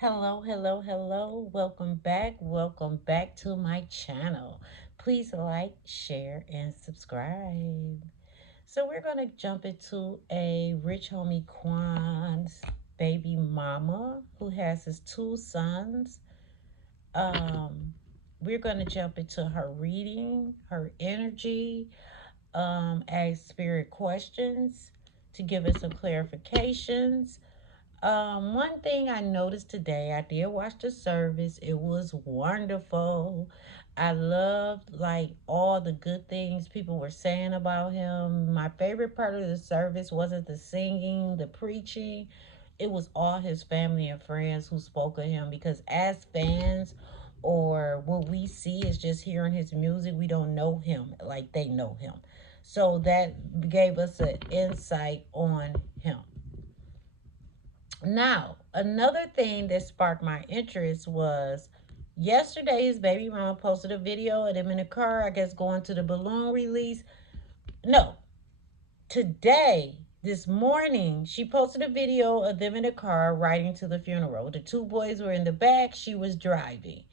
Hello, hello, hello. Welcome back. Welcome back to my channel. Please like, share, and subscribe. So we're going to jump into a rich homie Quan's baby mama who has his two sons. Um, we're going to jump into her reading, her energy, ask spirit questions to give us some clarifications. One thing I noticed today, I did watch the service. It was wonderful. I loved like all the good things people were saying about him. My favorite part of the service wasn't the singing, the preaching. It was all his family and friends who spoke of him because as fans or what we see is just hearing his music, we don't know him like they know him. So that gave us an insight on him. Now, another thing that sparked my interest was yesterday his baby mama posted a video of them in the car, I guess going to the balloon release. No, today, this morning, she posted a video of them in the car riding to the funeral. The two boys were in the back, she was driving.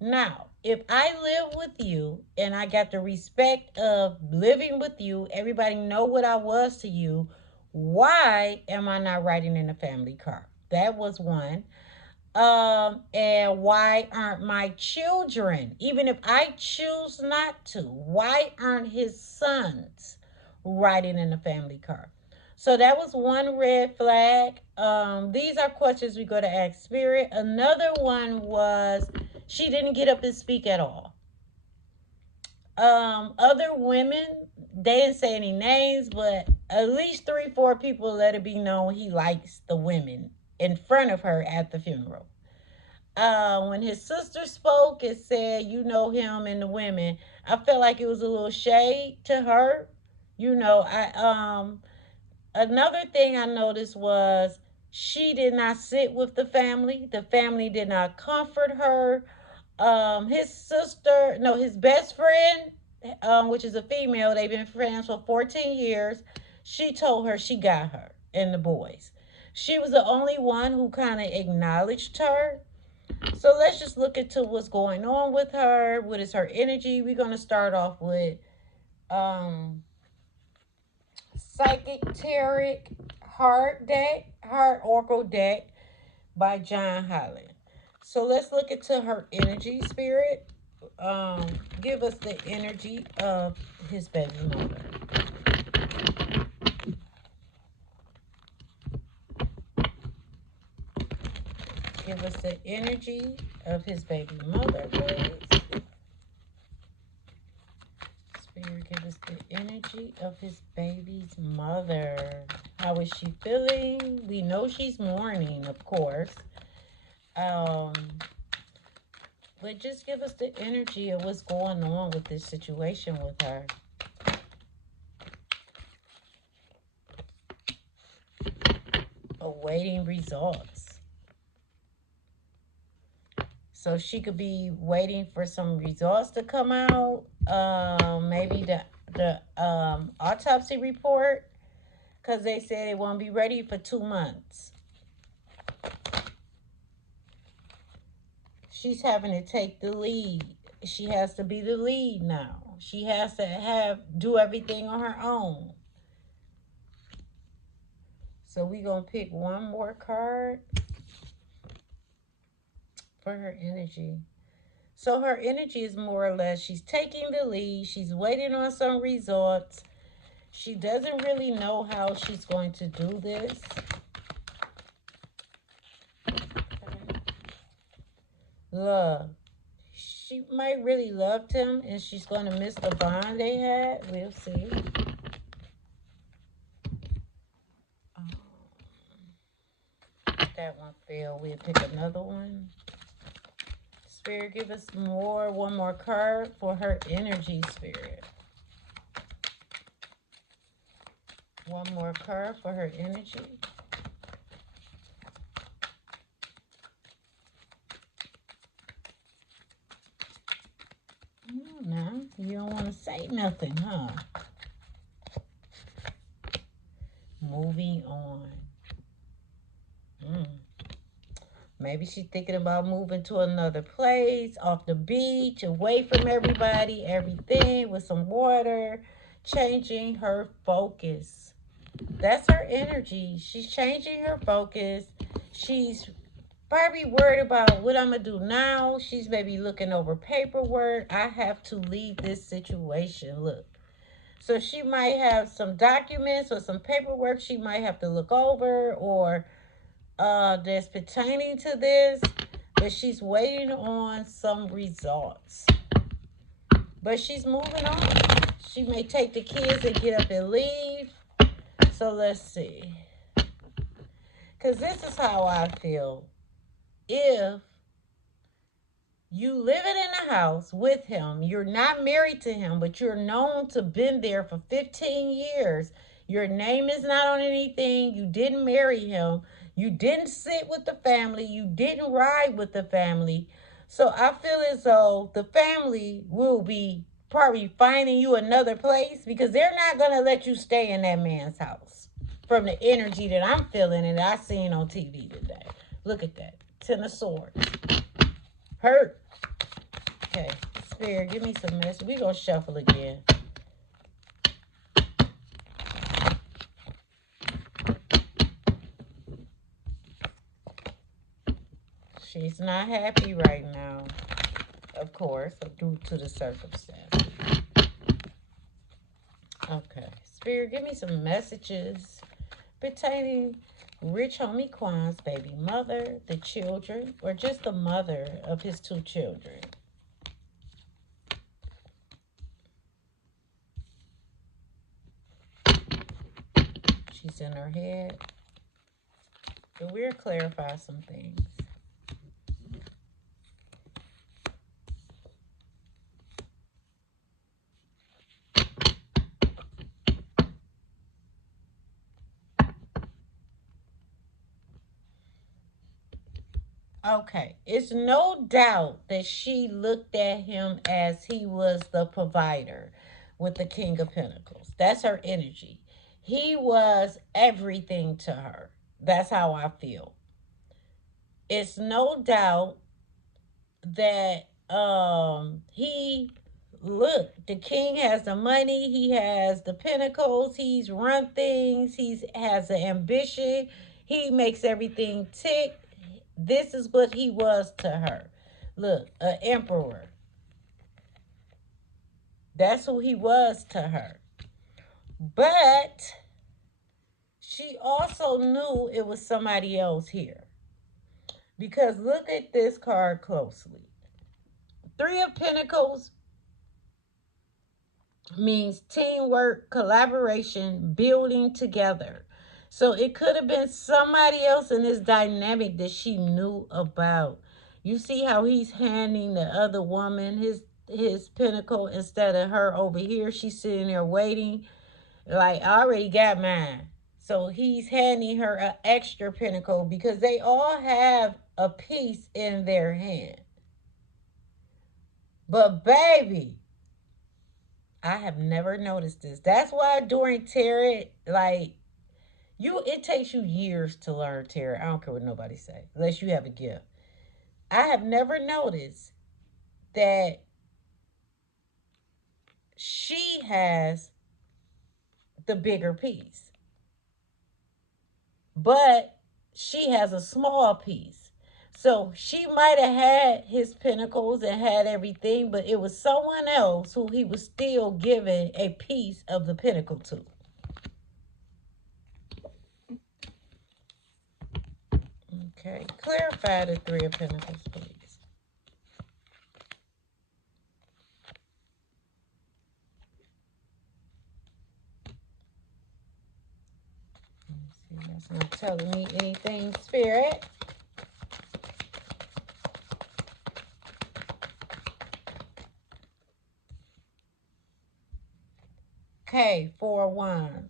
Now, if I live with you and I got the respect of living with you, everybody know what I was to you, why am I not riding in a family car? That was one. And why aren't my children, even if I choose not to, why aren't his sons riding in a family car? So that was one red flag. These are questions we go to ask spirit. Another one was she didn't get up and speak at all. Other women, they didn't say any names, but at least three, four people let it be known he likes the women in front of her at the funeral. When his sister spoke and said, you know him and the women, I felt like it was a little shade to her. I another thing I noticed was she did not sit with the family. The family did not comfort her. His sister, no, his best friend, which is a female, they've been friends for 14 years. She told her she got her and the boys. She was the only one who kind of acknowledged her. So let's just look into what's going on with her. What is her energy? We're gonna start off with um Psychic Tarot Heart Oracle deck by John Holland. So let's look into her energy, spirit. Give us the energy of his baby mother. Give us the energy of his baby mother, please. Spirit, give us the energy of his baby's mother. How is she feeling? We know she's mourning, of course. Um, but just give us the energy of what's going on with this situation with her. Awaiting results. So she could be waiting for some results to come out. Maybe the autopsy report, because they said it won't be ready for 2 months. She's having to take the lead. She has to be the lead now. She has to do everything on her own. So we're going to pick one more card for her energy. So her energy is more or less, she's taking the lead. She's waiting on some results. She doesn't really know how she's going to do this. Love. She might really loved him and she's going to miss the bond they had. We'll see. That one failed. We'll pick another one. Spirit, give us one more card for her energy, Spirit. One more card for her energy. No, you don't want to say nothing, huh? Moving on. Maybe she's thinking about moving to another place, off the beach, away from everybody, everything, with some water, changing her focus. That's her energy. She's changing her focus. She's probably worried about what I'm going to do now. She's maybe looking over paperwork. I have to leave this situation. Look. So she might have some documents or some paperwork she might have to look over, or that's pertaining to this, but she's waiting on some results. But she's moving on. She may take the kids and get up and leave. So let's see. Because this is how I feel. If you living in a house with him, you're not married to him, but you're known to been there for 15 years. Your name is not on anything. You didn't marry him. You didn't sit with the family. You didn't ride with the family. So I feel as though the family will be probably finding you another place, because they're not going to let you stay in that man's house. From the energy that I'm feeling and I seen on TV today. Look at that. Ten of Swords. Hurt. Okay, Spirit, give me some message. We gonna shuffle again. She's not happy right now, of course, due to the circumstance. Okay, Spirit, give me some messages pertaining rich homie Quan's baby mother, the children, or just the mother of his two children. She's in her head. And we'll clarify some things. Okay, it's no doubt that she looked at him as he was the provider with the King of Pentacles. That's her energy. He was everything to her. That's how I feel. It's no doubt that he look, the king has the money, he has the pentacles, he's run things, he has the ambition, he makes everything tick. This is what he was to her. Look, an emperor. That's who he was to her. But she also knew it was somebody else here. Because look at this card closely. Three of Pentacles means teamwork, collaboration, building together. So it could have been somebody else in this dynamic that she knew about. You see how he's handing the other woman his pinnacle instead of her over here. She's sitting there waiting. Like, I already got mine. So he's handing her an extra pinnacle because they all have a piece in their hand. But baby, I have never noticed this. That's why during tarot, like, it takes you years to learn tarot. I don't care what nobody say, unless you have a gift. I have never noticed that she has the bigger piece, but she has a small piece. So she might have had his pentacles and had everything, but it was someone else who he was still giving a piece of the pentacle to. Okay, clarify the Three of Pentacles, please. Let me see, that's not telling me anything, Spirit. Okay, Four of Wands.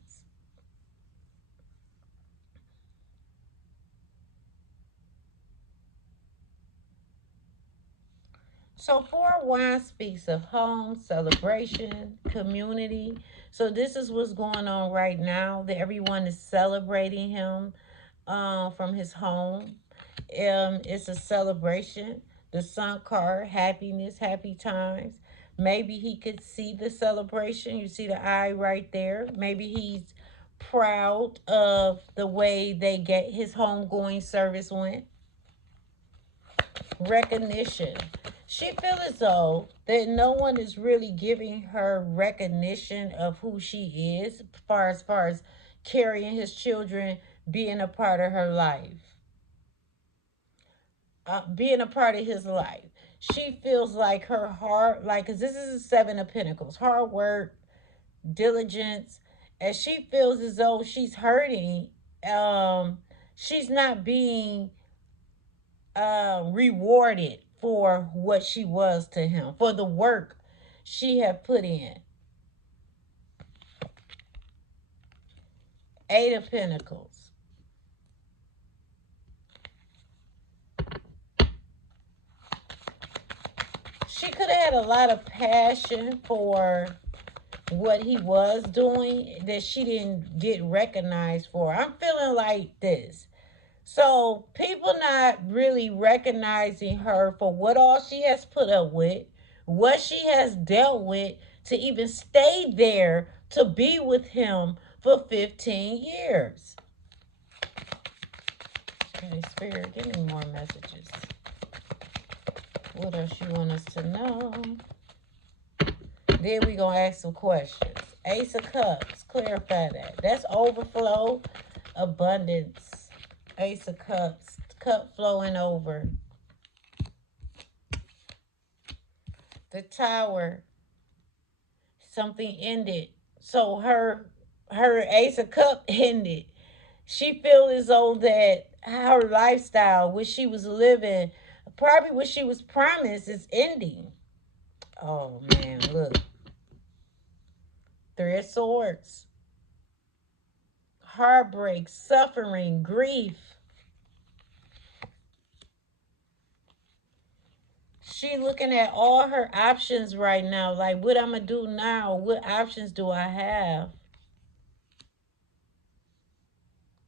So Four of Wands speaks of home, celebration, community. So this is what's going on right now. That everyone is celebrating him from his home. It's a celebration. The sun card, happiness, happy times. Maybe he could see the celebration. You see the eye right there. Maybe he's proud of the way they get his homegoing service went. Recognition. She feels as though that no one is really giving her recognition of who she is, as far as carrying his children, being a part of her life, being a part of his life. She feels like her hard, like, because this is the Seven of Pentacles, hard work, diligence, and she feels as though she's hurting. She's not being rewarded for what she was to him, for the work she had put in. Eight of Pentacles. She could have had a lot of passion for what he was doing that she didn't get recognized for. I'm feeling like this. So people not really recognizing her for what all she has put up with, what she has dealt with to even stay there to be with him for 15 years. Okay, Spirit, give me more messages. What else you want us to know? Then we gonna ask some questions. Ace of Cups, clarify that. That's overflow, abundance. Ace of Cups, cup flowing over. The Tower, something ended. So her Ace of Cup ended. She feels as though that her lifestyle, which she was living, probably what she was promised, is ending. Oh man, look. Three of Swords. Heartbreak, suffering, grief. She looking at all her options right now. Like, what I'm going to do now? What options do I have?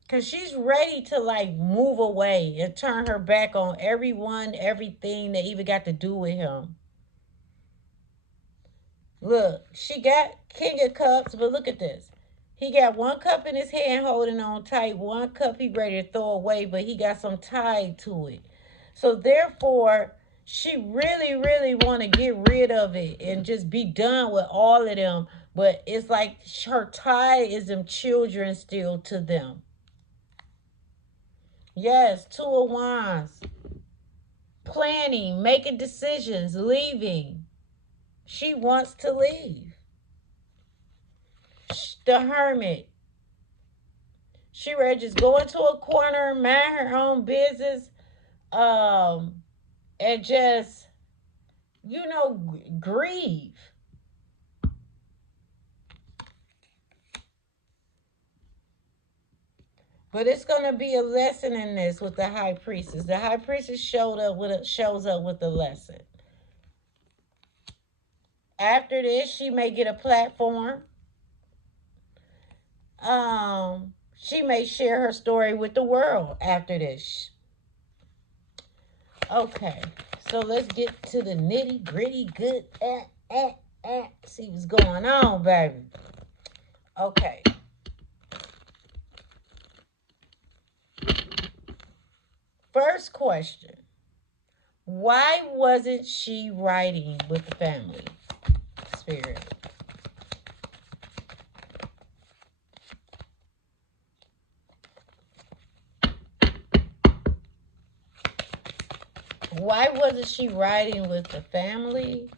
Because she's ready to, like, move away and turn her back on everyone, everything that even got to do with him. Look, she got King of Cups, but look at this. He got one cup in his hand holding on tight. One cup he ready to throw away, but he got some tied to it. So therefore, she really, really want to get rid of it and just be done with all of them. But it's like her tie is them children still to them. Yes, Two of Wands. Planning, making decisions, leaving. She wants to leave. The Hermit. She ready to just go into a corner, mind her own business, and just, grieve. But it's gonna be a lesson in this with the High Priestess. The High Priestess shows up with a lesson. After this, she may get a platform. She may share her story with the world after this. Okay, so let's get to the nitty gritty. Good. See what's going on, baby. Okay. First question. Why wasn't she riding with the family? Spirit. Why wasn't she riding with the family?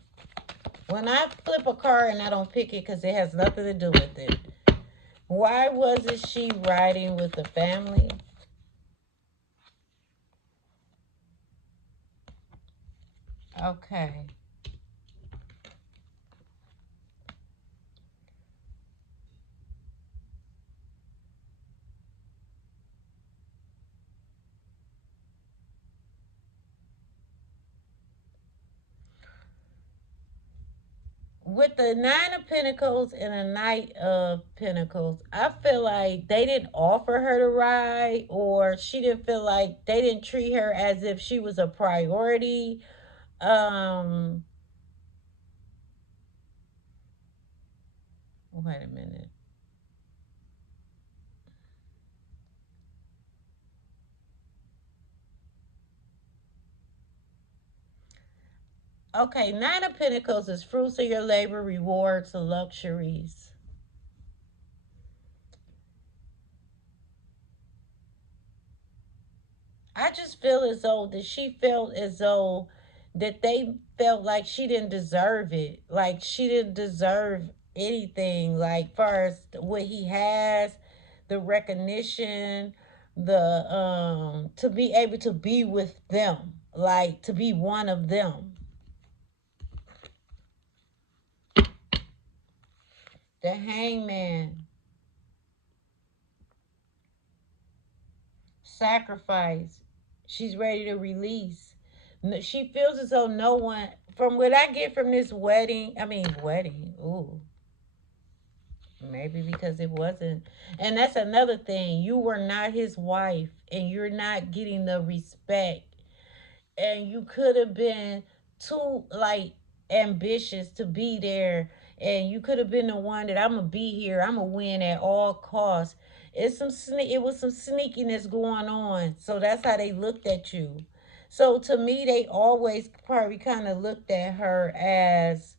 When I flip a card and I don't pick it because it has nothing to do with it. Why wasn't she riding with the family? Okay. with the Nine of Pentacles and the Knight of Pentacles, I feel like they didn't offer her to ride, or she didn't feel like they didn't treat her as if she was a priority. Um, Wait a minute. Okay, Nine of Pentacles is fruits of your labor, rewards, luxuries. I just feel as though that she felt as though that they felt like she didn't deserve it. Like she didn't deserve anything. Like first what he has, the recognition, the to be able to be with them. Like to be one of them. The hangman. Sacrifice. She's ready to release. She feels as though no one, from what I get from this wedding, ooh, maybe because it wasn't. And that's another thing. You were not his wife, and you're not getting the respect. And you could have been too, like, ambitious to be there, and you could have been the one that I'm gonna be here, I'm gonna win at all costs. It was some sneakiness going on, so that's how they looked at you. So to me, they always probably kind of looked at her as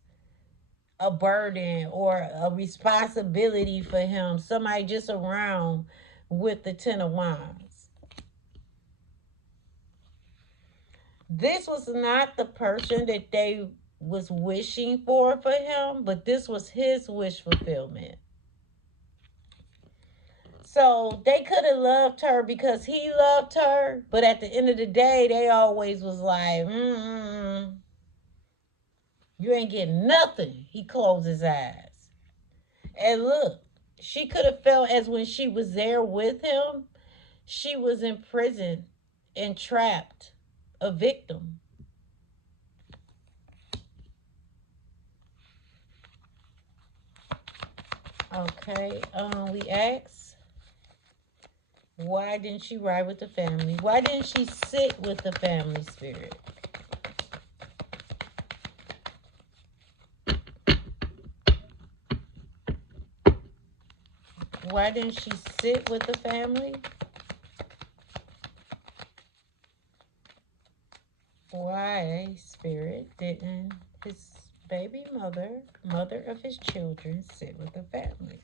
a burden or a responsibility for him, somebody just around with the Ten of Wands. This was not the person that they was wishing for him, but this was his wish fulfillment. So they could have loved her because he loved her, but at the end of the day, they always was like, you ain't getting nothing. He closed his eyes. And look, she could have felt as when she was there with him, she was in prison and trapped, a victim. Okay, we asked, why didn't she ride with the family? Why didn't she sit with the family spirit? Why didn't she sit with the family? Why, spirit, didn't his baby mother, mother of his children, sit with the family?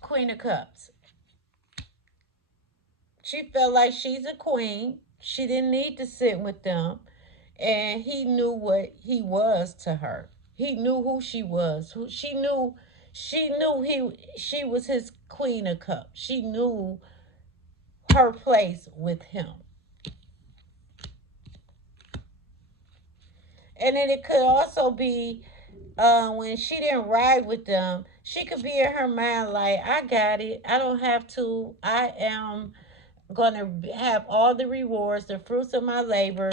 Queen of Cups. She felt like she's a queen. She didn't need to sit with them. And he knew what he was to her. He knew who she was. Who she knew she was his Queen of Cups. She knew her place with him. And then it could also be when she didn't ride with them, she could be in her mind like, I got it. I don't have to. I am going to have all the rewards, the fruits of my labor,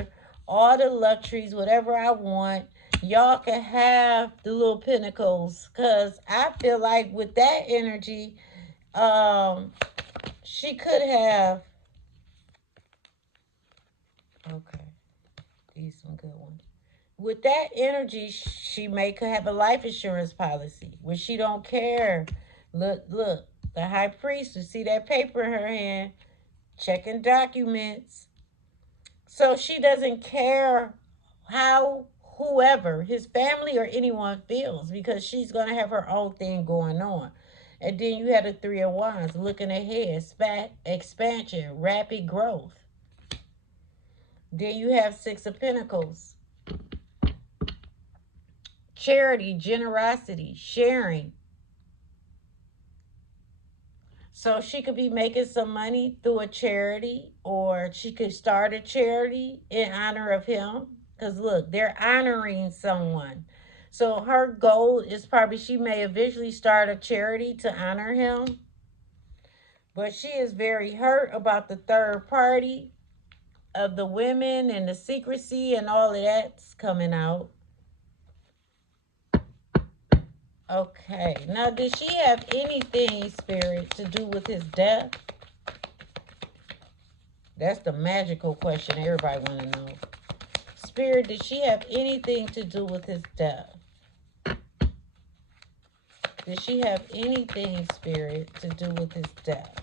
all the luxuries, whatever I want. Y'all can have the little pinnacles. Because I feel like with that energy, she could have. Okay, these some good ones. With that energy, she may could have a life insurance policy where she don't care. Look, the high priest, you see that paper in her hand, checking documents. So she doesn't care how whoever, his family or anyone feels, because she's going to have her own thing going on. And then you had the Three of Wands looking ahead, expansion, rapid growth. Then you have Six of Pentacles, charity, generosity, sharing. So she could be making some money through a charity, or she could start a charity in honor of him. Because look, they're honoring someone. So her goal is probably she may eventually start a charity to honor him. But she is very hurt about the third party. of the women and the secrecy and all of that's coming out. Okay. Now, did she have anything, Spirit, to do with his death? That's the magical question everybody want to know. Spirit, did she have anything to do with his death? Did she have anything, Spirit, to do with his death?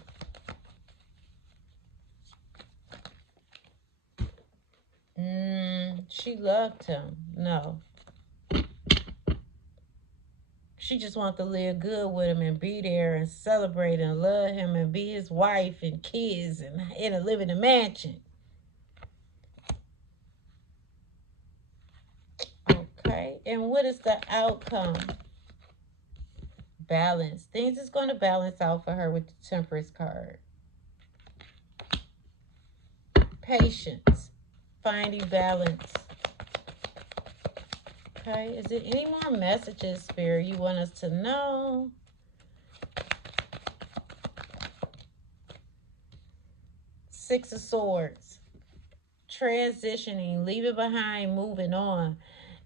She loved him. No. She just wanted to live good with him and be there and celebrate and love him and be his wife and kids and live in a mansion. Okay. And what is the outcome? Balance. Things is going to balance out for her with the Temperance card. Patience. Finding balance. Okay. Is there any more messages, Spirit, you want us to know? Six of Swords. Transitioning, leaving behind, moving on.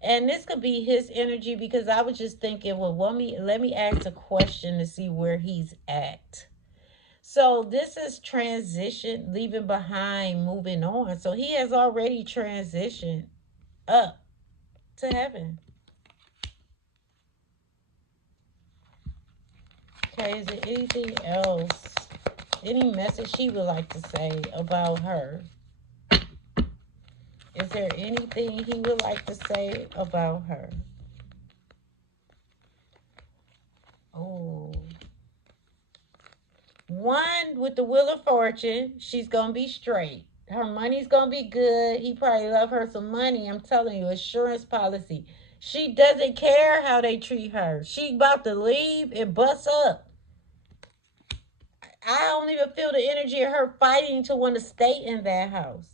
And this could be his energy, because I was just thinking, well, let me ask a question to see where he's at. So this is transition, leaving behind, moving on. So he has already transitioned up to heaven. Okay, is there anything else? Any message he would like to say about her? Is there anything he would like to say about her? Oh. One, with the Wheel of Fortune, she's going to be straight. Her money's going to be good. He probably love her some money. I'm telling you, insurance policy. She doesn't care how they treat her. She about to leave and bust up. I don't even feel the energy of her fighting to want to stay in that house.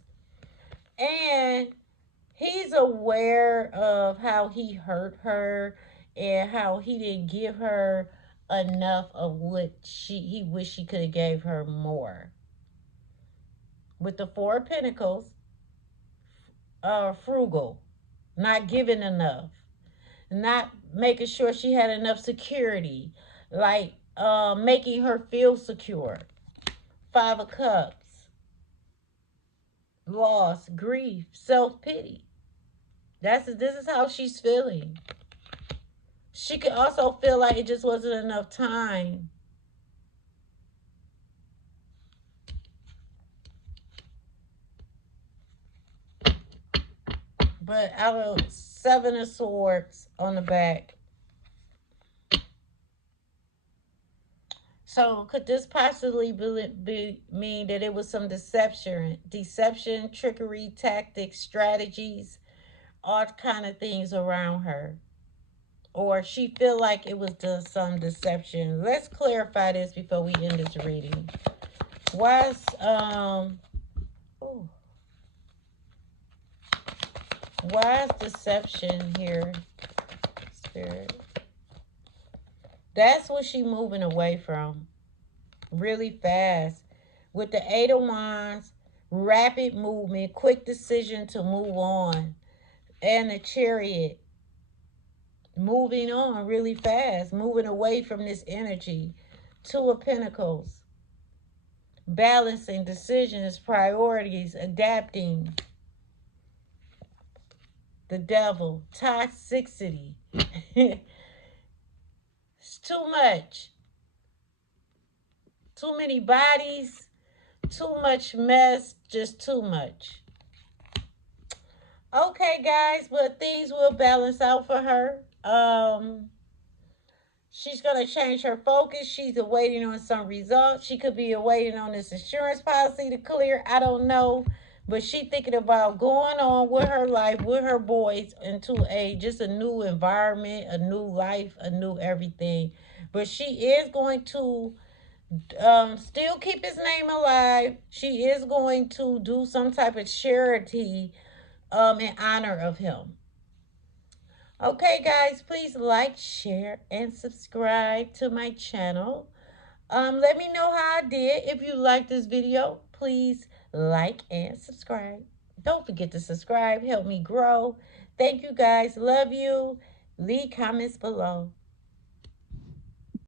And he's aware of how he hurt her and how he didn't give her enough of what he wished he could have gave her more. With the Four of Pentacles, frugal, not giving enough, not making sure she had enough security, like making her feel secure. Five of Cups, loss, grief, self-pity. This is how she's feeling. She could also feel like it just wasn't enough time. But out of Seven of Swords on the back. So could this possibly mean that it was some deception, trickery, tactics, strategies, all kind of things around her? Or she feel like it was some deception? Let's clarify this before we end this reading. Why is why is deception here, Spirit? That's what she moving away from really fast. With the Eight of Wands, rapid movement, quick decision to move on. And the Chariot, moving on really fast, moving away from this energy. Two of Pentacles, balancing decisions, priorities, adapting. The Devil, toxicity. It's too much. Too many bodies, too much mess, just too much. Okay, guys, but things will balance out for her. She's going to change her focus. She's awaiting on some results. She could be awaiting on this insurance policy to clear. I don't know. But she thinking about going on with her life, with her boys, into just a new environment, a new life, a new everything. But she is going to still keep his name alive. She is going to do some type of charity in honor of him. Okay, guys, please like, share, and subscribe to my channel. Let me know how I did. If you like this video, please like, and subscribe. Don't forget to subscribe. Help me grow. Thank you guys. Love you. Leave comments below.